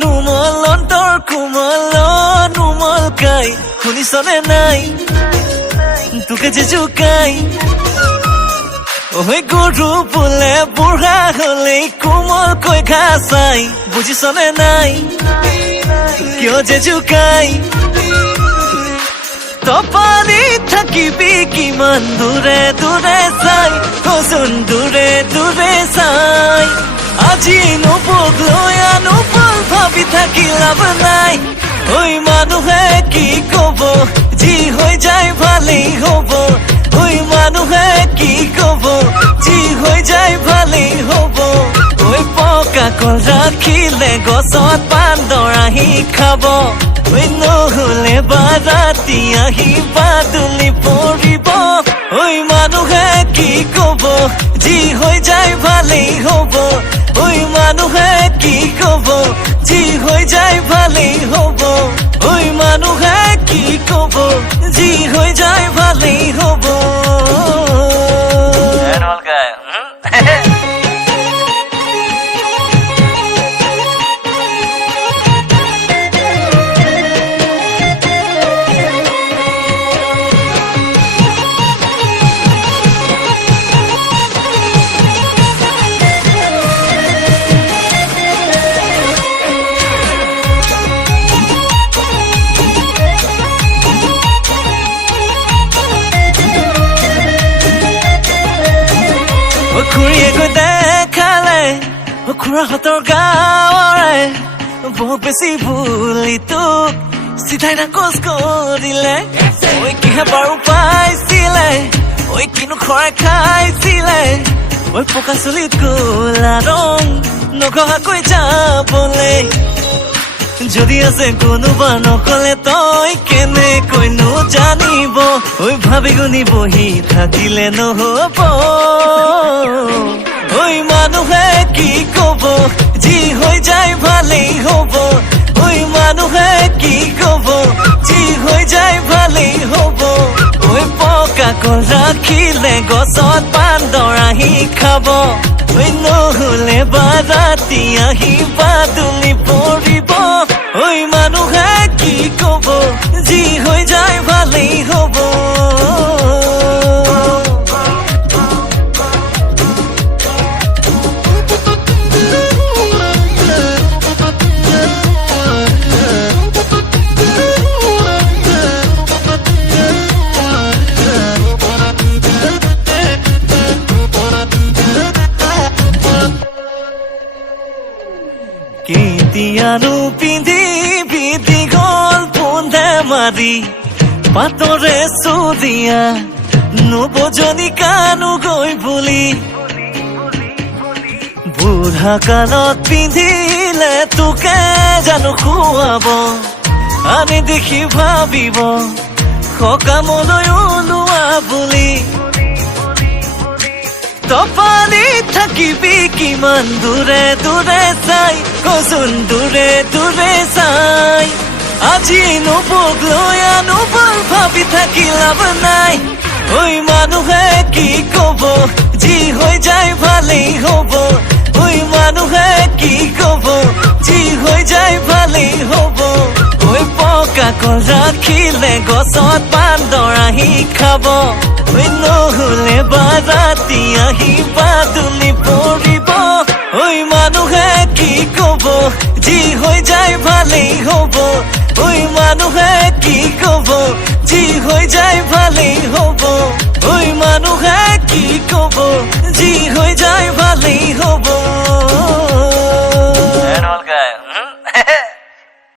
নুমল অন্তৰ কোমল নুমল কাই শুনিছনে নাই তোকে যে জোকাই গৰু বোলে বুঢ়া হলে কোমলকৈ ঘাঁহ চাই বুজিছনে নাই কিয় যে জোকাই তপানি থাকিবি কিমান দূৰে দূৰে চাই কচোন দূৰে দূৰে চাই আজি নবক লৈ আনুপল ভাবি থাকি লাভ নাই ঐ মানুহে কি কব যি হৈ যায় ভালেই হব ঐ মানুহে কি কব যি হৈ যায় ভালেই হব ঐ পকা কল ৰাখিলে গছত বান্দৰ আহি খাব ঐ নহলে বাৰাতি আহি বাদুলি পৰিব ঐ মানুহে কি কব যি হৈ যায় ভালেই হব ঐ মানুহে কি কব যি হৈ যায় ভালেই হব ঐ মানুহে কি কব যি হৈ যায় ভালেই হব খুৰীয়ে গৈ দেখালে খুৰাহঁতৰ গাঁৱৰে বহু বেছি বুলি তোক চিধাই নাকচ কৰিলে ঐ কিহে বাৰু পাইছিলে ঐ কিনো খৰাই খাইছিলে ঐ পকা চুলিত ক'লা ৰং নঘহাকৈ যাবলে যদি আছে কোনোবা নকলে তই কেনেকৈনো জানিব ঐ ভাবি গুণি বহি থাকিলে নহব ঐ মানুহে কি কব যি হৈ যায় ভালেই হব ঐ মানুহে কি কব যি হৈ যায় ভালেই হব ঐ পকা কল ৰাখিলে গছত বান্দৰ আহি খাব ঐ নহলে বাৰাতি আহি বাদুলি পৰিব ঐ মানুহে কি কব যি হৈ যায় ভালেই হব কেতিয়ানো পিন্ধিবি দীঘল পোন্ধে মাৰি পাতৰে চুৰিয়া নবজনী কানো গৈ বুলি বুঢ়া কালত পিন্ধিলে তোকে জানো খুৱাব আনি দেখি ভাবিব সকামলৈ ওলোৱা বুলি তপানি থাকিবি কিমান দূৰে দূৰে চাই কচোন দূৰে দূৰে চাই আজি নবক লৈ আনুপল ভাবি থাকি লাভ নাই ঐ মানুহে কি কব যি হৈ যায় ভালেই হব ঐ মানুহে কি কব যি হৈ যায় ভালেই হব ঐ পকা কল ৰাখিলে গছত বান্দৰ আহি খাব ঐ নহলে বাৰাতি আহি বাদুলি পৰিব ঐ মানুহে কি কব যি হৈ যায় ভালেই হব ঐ মানুহে কি কব যি হৈ যায় ভালেই হব ঐ মানুহে কি কব যি হৈ যায় ভালেই হব